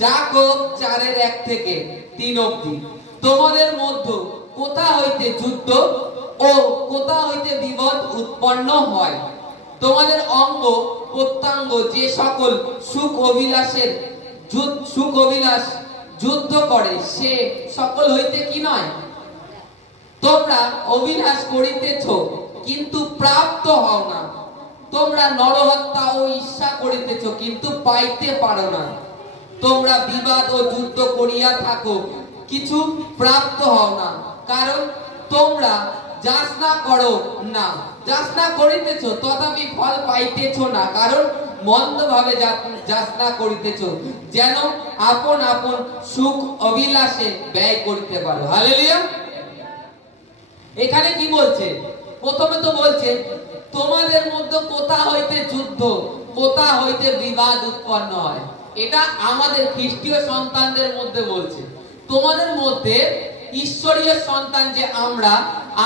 যাকব 4:1 থেকে 3 অবধি, তোমাদের মধ্যে কোথা হইতে যুদ্ধ ও কোথা হইতে বিবাদ উৎপন্ন হয়? তোমাদের অঙ্গ প্রত্যঙ্গ যে সকল সুখ অভিলাষ যুদ্ধ করে, সে সকল হইতে কি নয়? তোমরা অভিলাষ করিতেছ কিন্তু প্রাপ্ত হও না। তোমরা নরহত্যা ও ঈর্ষা করিতেছ কিন্তু পাইতে পারো না। তোমরা বিবাদ ও যুদ্ধ করিয়া থাকো, কিছু প্রাপ্ত হও না, কারণ তোমরা যাচনা করো না। যাচনা করিতেছ তথাপি ফল পাইতেছ না, কারণ মন্দভাবে যাচনা করিতেছ, যেন আপন আপন সুখ অভিলাষে ব্যয় করিতে পারো। হালেলুয়া। এখানে কি বলছে? প্রথমে তো বলছে তোমাদের মধ্যে কোথা হইতে যুদ্ধ, কোথা হইতে বিবাদ উৎপন্ন হয়। এটা আমাদের খ্রিস্টীয় সন্তানদের মধ্যে বলছে। তোমাদের মধ্যে ঈশ্বরীয় সন্তান যে আমরা,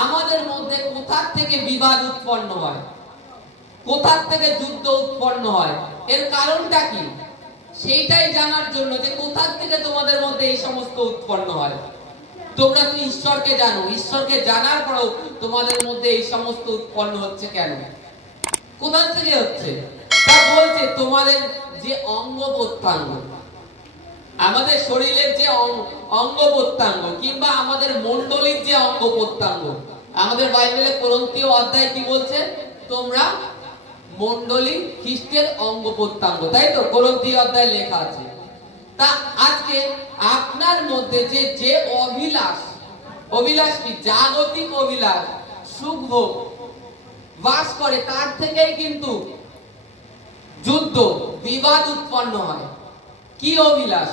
আমাদের মধ্যে কোথা থেকে বিবাদ উৎপন্ন হয়, কোথা থেকে যুদ্ধ উৎপন্ন হয়, এর কারণটা কি সেইটাই জানার জন্য যে কোথা থেকে তোমাদের মধ্যে এই সমস্ত উৎপন্ন হয়। তোমরা তো ঈশ্বরকে জানো, ঈশ্বরকে জানার পরেও তোমাদের মধ্যে এই সমস্ত উৎপন্ন হচ্ছে কেন, কোথা থেকে হচ্ছে? তা বলছে তোমাদের যে অঙ্গ প্রত্যঙ্গ, আমাদের শরীরের যে অঙ্গ প্রত্যঙ্গ কিংবা আমাদের মণ্ডলীর যে অঙ্গ প্রত্যঙ্গ, আমাদের বাইবেলে কোরিন্থীয় অধ্যায় কি বলছে? তোমরা মণ্ডলী খ্রিস্টের অঙ্গ প্রত্যঙ্গ, তাই তো কোরিন্থীয় অধ্যায় লেখা আছে। তা আজকে আপনার মধ্যে যে অভিলাষ কি জাগতিক অভিলাষ, সুখ ভোগ বাস করে, তার থেকেই কিন্তু যুদ্ধ বিবাদ উৎপন্ন হয়। কি অভিলাষ?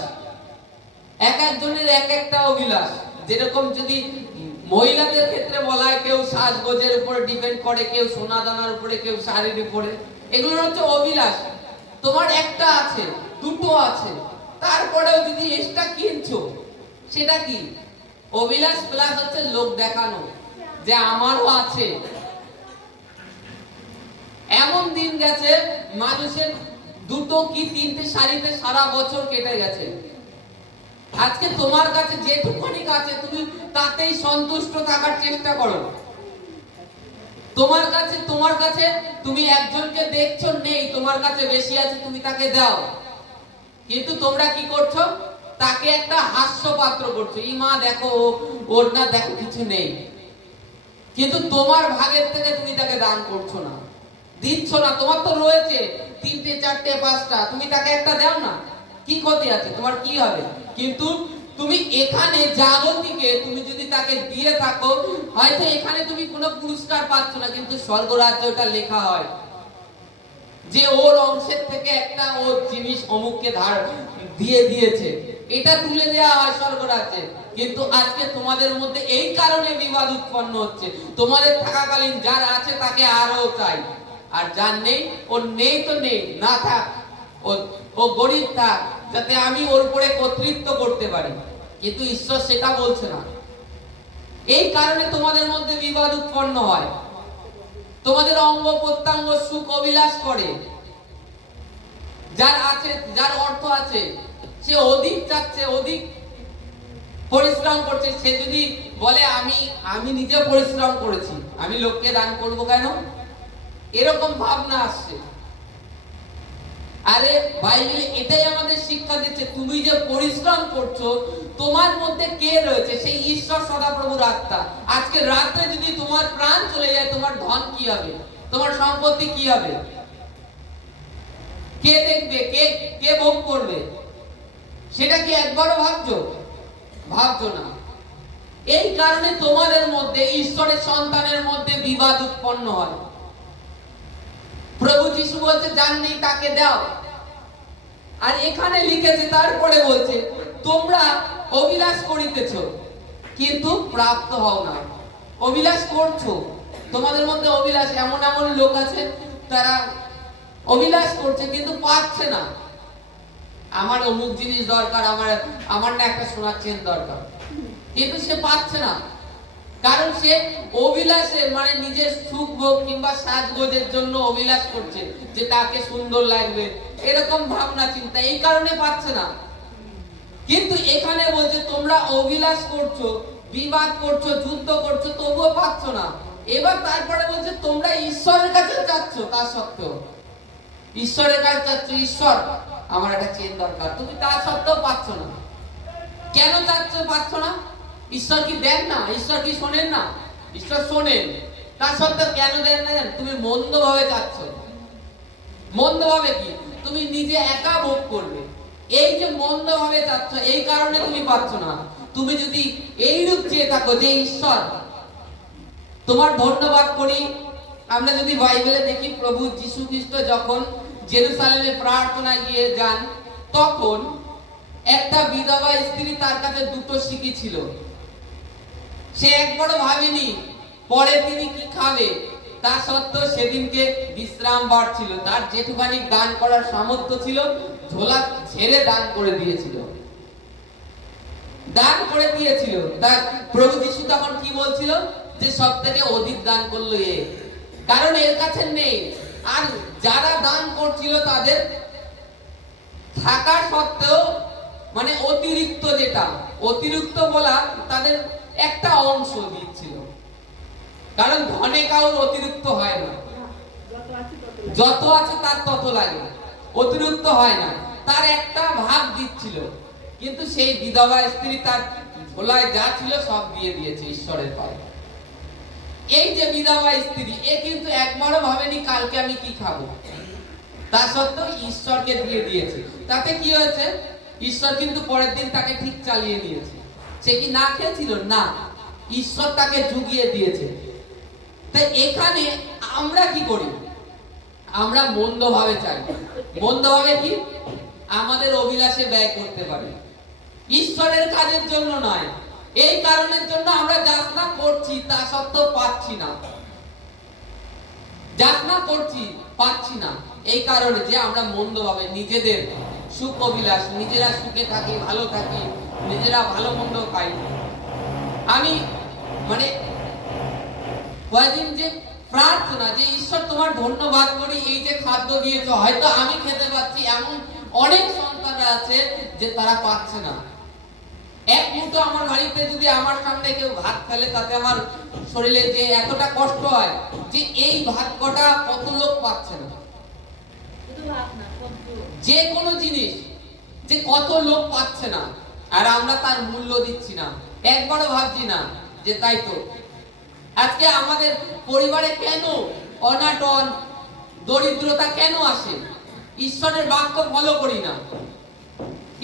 এক একজনের এক একটা অভিলাষ। যেরকম যদি মহিলাদের ক্ষেত্রে বলা হয়, কেউ সাজগোজের উপরে ডিপেন্ড করে, কেউ সোনা দানার উপরে, কেউ শাড়ির উপরে, এগুলো হচ্ছে অভিলাষ। তোমার একটা আছে, দুটো আছে, তারপরেও যদি এক্সট্রা কিনছো, সেটা কি? অভিলাষ প্লাস হচ্ছে লোক দেখানো যে আমারও আছে। এমন দিন গেছে মানুষের দুটো কি তিনটে শাড়িতে সারা বছর কেটে গেছে। আজকে তোমার কাছে যেটুকুনি আছে তুমি তাতেই সন্তুষ্ট থাকার চেষ্টা করো। তোমার কাছে তুমি একজনকে দেখছো নেই, তোমার কাছে বেশি আছে, তুমি তাকে দাও। কিন্তু তোমরা কি করছো? তাকে একটা হাস্য পাত্র করছো। মা দেখো, ওর না দেখো কিছু নেই, কিন্তু তোমার ভাগের থেকে তুমি তাকে দান করছো না, দিচ্ছ না। তোমার তো রয়েছে 3টে 4টে 5টা, তুমি তাকে একটা দাও না, কি ক্ষতি আছে? তোমার কি হবে? কিন্তু তুমি এখানে জাগতিকে তুমি যদি তাকে দিয়ে থাকো, হয়তো এখানে তুমি কোনো পুরস্কার পাচ্ছ না, কিন্তু স্বর্গরাজ্যে ওটা লেখা হয় যে ওর অংশের থেকে একটা ওর জিনিস অমুককে ধার দিয়ে দিয়েছে, এটা তুলে দেওয়া হয় স্বর্গরাজ্যে। কিন্তু আজকে তোমাদের মধ্যে এই কারণে বিবাদ উৎপন্ন হচ্ছে, তোমাদের থাকাকালীন যার আছে তাকে আরো চাই, আর যার নেই ওর নেই তো নেই, না থাক, ও গরিব থাক, যাতে আমি ওর উপরে কর্তৃত্ব করতে পারি। কিন্তু ঈশ্বর সেটা বলছে না। এই কারণে তোমাদের মধ্যে বিবাদ উৎপন্ন হয়। তোমাদের অঙ্গ প্রত্যঙ্গ সুখ অভিলাষ করে। যার আছে, যার অর্থ আছে, সে অধিক চাচ্ছে, অধিক পরিশ্রম করছে। সে যদি বলে আমি নিজে পরিশ্রম করেছি, আমি লোককে দান করব কেন, এরকম ভাবনা আসছে। আরে বাইবেল এটাই আমাদের শিক্ষা দিচ্ছে, তুমি যে পরিশ্রম করছো, তোমার মধ্যে কে রয়েছে? সেই ঈশ্বর সদাপ্রভুর আত্মা। আজকে রাতে যদি তোমার প্রাণ চলে যায়, তোমার ধন কি হবে, তোমার সম্পত্তি কি হবে? কে দেখবে, কে ভোগ করবে? সেটা কি একবারও ভাবছো না? এই কারণে তোমাদের মধ্যে, ঈশ্বরের সন্তানের মধ্যে বিবাদ উৎপন্ন হয়। প্রভু যিশু বলছে যার নেই তাকে দাও। আর এখানে লিখেছে, তারপরে বলছে তোমরা অভিলাষ করিতেছ কিন্তু প্রাপ্ত হও না। অভিলাষ করছো, তোমাদের মধ্যে অভিলাষ। এমন লোক আছে, তারা অভিলাষ করছে কিন্তু পাচ্ছে না। আমার অমুক জিনিস দরকার, আমার না একটা সোনার চেন দরকার, কিন্তু সে পাচ্ছে না। কারণ সে অভিলাষে, মানে নিজের সুখ ভোগ কিংবা সাজগোজের জন্য অভিলাষ করছে যে তাকে সুন্দর লাগবে, এরকম ভাবনা চিন্তা, এই কারণে পাচ্ছে না। কিন্তু এখানে বলছে তোমরা অভিলাষ করছো, বিবাদ করছো, যুদ্ধ করছো, তবুও পাচ্ছ না। এবার তারপরে বলছে তোমরা ঈশ্বরের কাছে চাচ্ছ, তা সত্ত্বেও ঈশ্বরের কাছে চাচ্ছ, ঈশ্বর আমার একটা চেন দরকার, তুমি তা সত্ত্বেও পাচ্ছ না। কেন চাচ্ছ, পাচ্ছ না? ঈশ্বর কি দেন না? ঈশ্বর কি শোনেন না? ঈশ্বর শোনেন, তা সত্ত্বেও কেন দেন না জানেন? তুমি মন্দ ভাবে চাচ্ছ। মন্দ ভাবে কি? তুমি নিজে একা ভোগ করবে, এই যে মন্দ ভাবে চাচ্ছ, এই কারণে তুমি পাচ্ছ না। তুমি যদি এইরূপ চেয়ে থাকো যে ঈশ্বর তোমার ধন্যবাদ করি, আমরা যদি বাইবেলে দেখি প্রভু যীশু খ্রিস্ট যখন জেরুসালেমে প্রার্থনা গিয়ে যান, তখন একটা বিধবা স্ত্রী, তার কাছে দুটো সিকি ছিল। সে একবারও ভাবেনি পরে তিনি কি খাবে, তা সত্ত্বেও সেদিনকে বিশ্রাম বার ছিল, তার যেটুখানি দান করার সামর্থ্য ছিল ঝোলা ছেড়ে দান করে দিয়েছিল, দান করে দিয়েছিল। তার প্রভু যীশু তখন কি বলছিল যে সব থেকে অধিক দান করলো এ, কারণ এর কাছে নেই। আর যারা দান করছিল তাদের থাকা সত্ত্বেও, মানে অতিরিক্ত, যেটা অতিরিক্ত বলা, তাদের একটা অংশ দিচ্ছিল, কারণ ধনে কাউর অতিরিক্ত হয় না, যত আছে তার তত লাগে, অতিরিক্ত হয় না, তার একটা ভাগ দিচ্ছিল। কিন্তু সেই বিধবা স্ত্রী তার ঝোলায় যা ছিল সব দিয়ে দিয়েছে ঈশ্বরের পায়ে। এই যে বিধবা স্ত্রী, এ কিন্তু একবারও ভাবেনি কালকে আমি কি খাবো, তা সত্ত্বেও ঈশ্বরকে দিয়ে দিয়েছে। তাতে কি হয়েছে? ঈশ্বর কিন্তু পরের দিন তাকে ঠিক চালিয়ে নিয়েছে। সে কি না খেয়েছিল? না, ঈশ্বর তাকে জুগিয়ে দিয়েছে। তাই এখানে আমরা কি করি? আমরা মন্দ ভাবে চাই। মন্দ ভাবে কি? আমাদের অভিলাষে ব্যয় করতে পারি, ঈশ্বরের কাজের জন্য নয়। এই কারণের জন্য আমরা যাচনা করছি, তা সত্ত্বেও পাচ্ছি না। যাচনা করছি, পাচ্ছি না, এই কারণে যে আমরা মন্দ ভাবে নিজেদের সুখ অভিলাষ, নিজেরা সুখে থাকি, ভালো থাকি, নিজেরা ভালো মন্দ খাই। আমি মানে কয়েকদিন যে প্রার্থনা, যে ঈশ্বর তোমার ধন্যবাদ করি এই যে খাদ্য দিয়েছো, হয়তো আমি খেতে পাচ্ছি, এমন অনেক সন্তানরা আছে যে তারা পাচ্ছে না। এক মুহূর্ত আমার বাড়িতে যদি আমার সামনে কেউ ভাত ফেলে, তাতে আমার শরীরে যে এতটা কষ্ট হয় যে এই ভাত কটা কত লোক পাচ্ছে না। যে কোনো জিনিস যে কত লোক পাচ্ছে না, আর আমরা তার মূল্য দিচ্ছি না, একবারও ভাবছি না যে তাই তো আজকে আমাদের পরিবারে কেন অনাটন, দরিদ্রতা কেন আসে? ঈশ্বরের বাক্য ফলো করি না,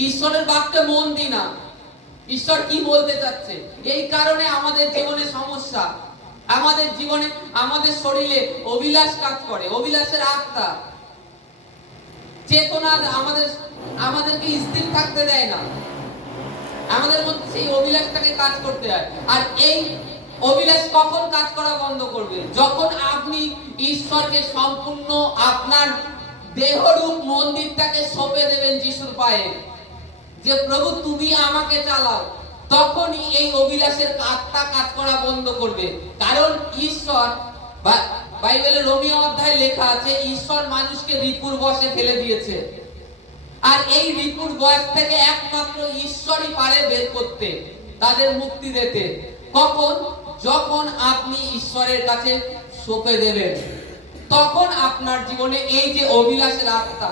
ঈশ্বরের বাক্যে মন দিই না, ঈশ্বর কি বলতে চাচ্ছে। এই কারণে আমাদের জীবনে সমস্যা, আমাদের জীবনে, আমাদের শরীরে অভিলাষ কাজ করে, অভিলাষের আত্মা, চেতনা আমাদেরকে স্থির থাকতে দেয় না, আমাদের মধ্যে সেই অভিলাষটাকে কাজ করতে হয়। আর এই অভিলাষ কখন কাজ করা বন্ধ করবে? যখন আপনি ঈশ্বরকে সম্পূর্ণ আপনার দেহরূপ মন্দিরটাকে সঁপে দেবেন যিশুর পায়ে, যে প্রভু তুমি আমাকে চালাও, তখনই এই অভিলাষের আত্মা কাজ করা বন্ধ করবে। কারণ ঈশ্বর, বাইবেলে রোমীয় অধ্যায়ে লেখা আছে, ঈশ্বর মানুষকে রিপুর বশে ফেলে দিয়েছে। আর এই রিপুর বয়স থেকে একমাত্র ঈশ্বরই পারে বের করতে, তাদের মুক্তি দিতে। কখন? যখন আপনি ঈশ্বরের কাছে সঁপে দেবেন, তখন আপনার জীবনে এই যে অভিলাষের আত্মা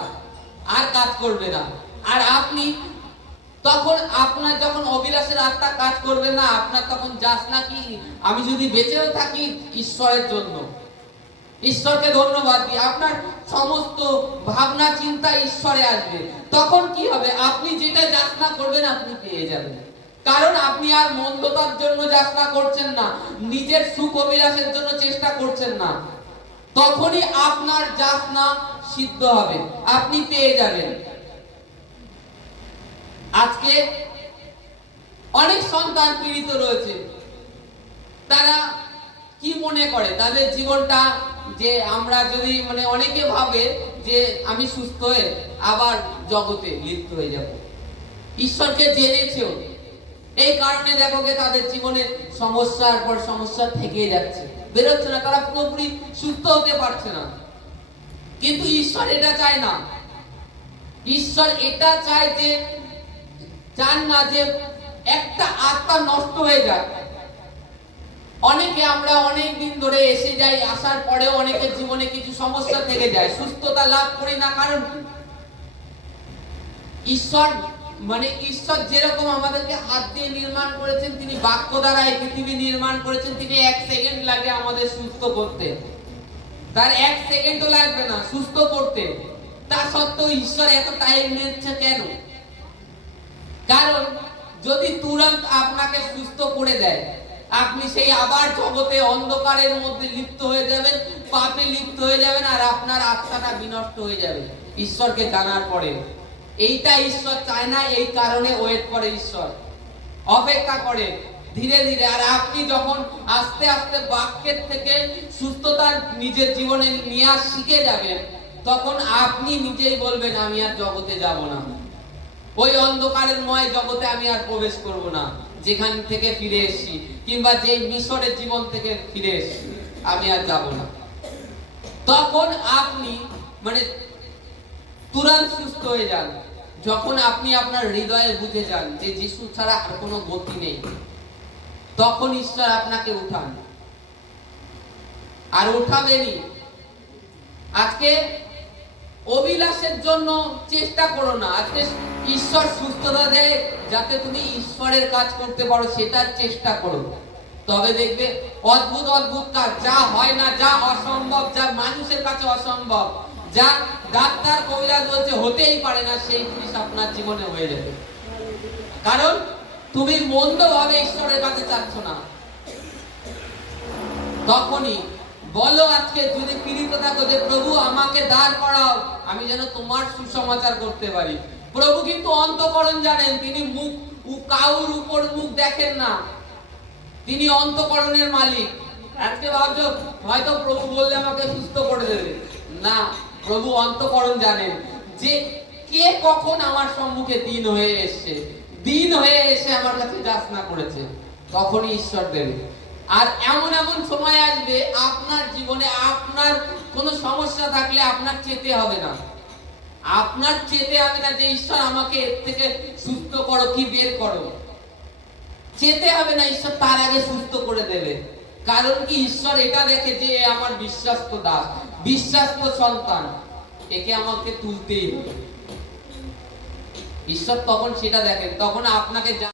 আর কাজ করবে না। আর আপনি তখন, আপনার যখন অভিলাষের আত্মা কাজ করবে না, আপনার তখন যাচনা কি? আমি যদি বেঁচেও থাকি ঈশ্বরের জন্য, ঈশ্বরকে ধন্যবাদ দিই, আপনার সমস্ত ভাবনা চিন্তা ঈশ্বরে আসবে। তখন কি হবে? আপনি যেটা যাচনা করবেন আপনি পেয়ে যাবেন, কারণ আপনি আর মন্দতার জন্য যাচনা করছেন না, নিজের সুখ অভিলাষের জন্য চেষ্টা করছেন না। তখনই আপনার যাচনা সিদ্ধ হবে, আপনি পেয়ে যাবেন। আজকে অনেক সন্তান পীড়িত রয়েছে, তারা কি মনে করে তাদের জীবনটা, যে আমরা যদি মানে অনেকে ভাবে যে আমি সুস্থ হয়ে আবার জগতে লিপ্ত হয়ে যাব, ঈশ্বরকে জেনেছেও, এই কারণে দেখো যে তাদের জীবনে সমস্যার পর সমস্যা থেকেই যাচ্ছে, বেরোচ্ছে না, তারা পুরোপুরি সুস্থ হতে পারছে না। কিন্তু ঈশ্বর এটা চায় না। ঈশ্বর এটা চায় যে চান না যে একটা আত্মা নষ্ট হয়ে যাক। অনেকে আমরা অনেক দিন ধরে এসে যাই, আসার পরেও অনেকের জীবনে কিছু সমস্যা থেকে যায়, সুস্থতা লাভ করি না। কারণ ঈশ্বর ঈশ্বর যেরকম আমাদেরকে হাত দিয়ে নির্মাণ করেছেন, তিনি বাক্য দ্বারা এই পৃথিবী নির্মাণ করেছেন, তিনি 1 সেকেন্ড লাগে আমাদের সুস্থ করতে, তার 1 সেকেন্ডও লাগবে না সুস্থ করতে। তা সত্ত্বেও ঈশ্বর এত টাইম নিচ্ছে কেন? কারণ যদি তুরন্ত আপনাকে সুস্থ করে দেয়, আপনি সেই আবার জগতে অন্ধকারের মধ্যে লিপ্ত হয়ে যাবেন, পাপে লিপ্ত হয়ে যাবেন, আর আপনার আত্মাটা বিনষ্ট হয়ে যাবে ঈশ্বরকে জানার পরে। এইটা ঈশ্বর চায় না, এই কারণে ওয়েট করে ঈশ্বর, অপেক্ষা করে ধীরে ধীরে। আর আপনি যখন আস্তে আস্তে বাক্যের থেকে সুস্থতা নিজের জীবনে নিয়ে শিখে যাবেন, তখন আপনি নিজেই বলবেন আমি আর জগতে যাব না, ওই অন্ধকারের ময় জগতে আমি আর প্রবেশ করব না, যেখান থেকে ফিরে এসেছি, কিংবা যে মিশরের জীবন থেকে ফিরে এসেছি আমি আর যাব না। তখন আপনি তুরন্ত সুস্থ হয়ে যান, যখন আপনি আপনার হৃদয়ে বুঝে যান যে যিশু ছাড়া আর কোনো গতি নেই। তখন ঈশ্বর আপনাকে উঠান, আর উঠাবেনই। আজকে অভিলাষের জন্য চেষ্টা করো না, আজকে ঈশ্বর সুস্থতা দেয় যাতে তুমি ঈশ্বরের কাজ করতে পারো, সেটার চেষ্টা করো। তবে দেখবে অদ্ভুত অদ্ভুত কাজ, যা হয় না, যা অসম্ভব, যা মানুষের কাছে অসম্ভব, যা ডাক্তার কবিরাজ বলছে হতেই পারে না, সেই জিনিস আপনার জীবনে হয়ে যাবে। কারণ তুমি মন্দভাবে ঈশ্বরের কাছে চাচ্ছ না। তখনই বলো, আজকে যদি পীড়িত থাকো, যে প্রভু আমাকে দাঁড় করাও, আমি যেন তোমার সুসমাচার করতে পারি। প্রভু কিন্তু অন্তঃকরণ জানেন, তিনি কাউর উপর মুখ দেখেন না, তিনি অন্তঃকরণের মালিক। আজকে ভাবছো হয়তো প্রভু বললে আমাকে সুস্থ করে দেবে, না, প্রভু অন্তঃকরণ জানেন যে কে কখন আমার সম্মুখে দিন হয়ে এসে আমার কাছে যাচনা করেছে, তখনই ঈশ্বর দেবে। আর এমন এমন সময় আসবে আপনার জীবনে, আপনার কোনো সমস্যা থাকলে আপনার চেতে হবে না, যে ঈশ্বর আমাকে এর থেকে সুস্থ করো কি বের করো, চেতে হবে না। ঈশ্বর তার আগে সুস্থ করে দেবে। কারণ কি, ঈশ্বর এটা দেখে যে আমার বিশ্বাস্ত দাস, বিশ্বাস্ত সন্তান, একে আমাকে তুলতেই হবে। ঈশ্বর তখন সেটা দেখেন, তখন আপনাকে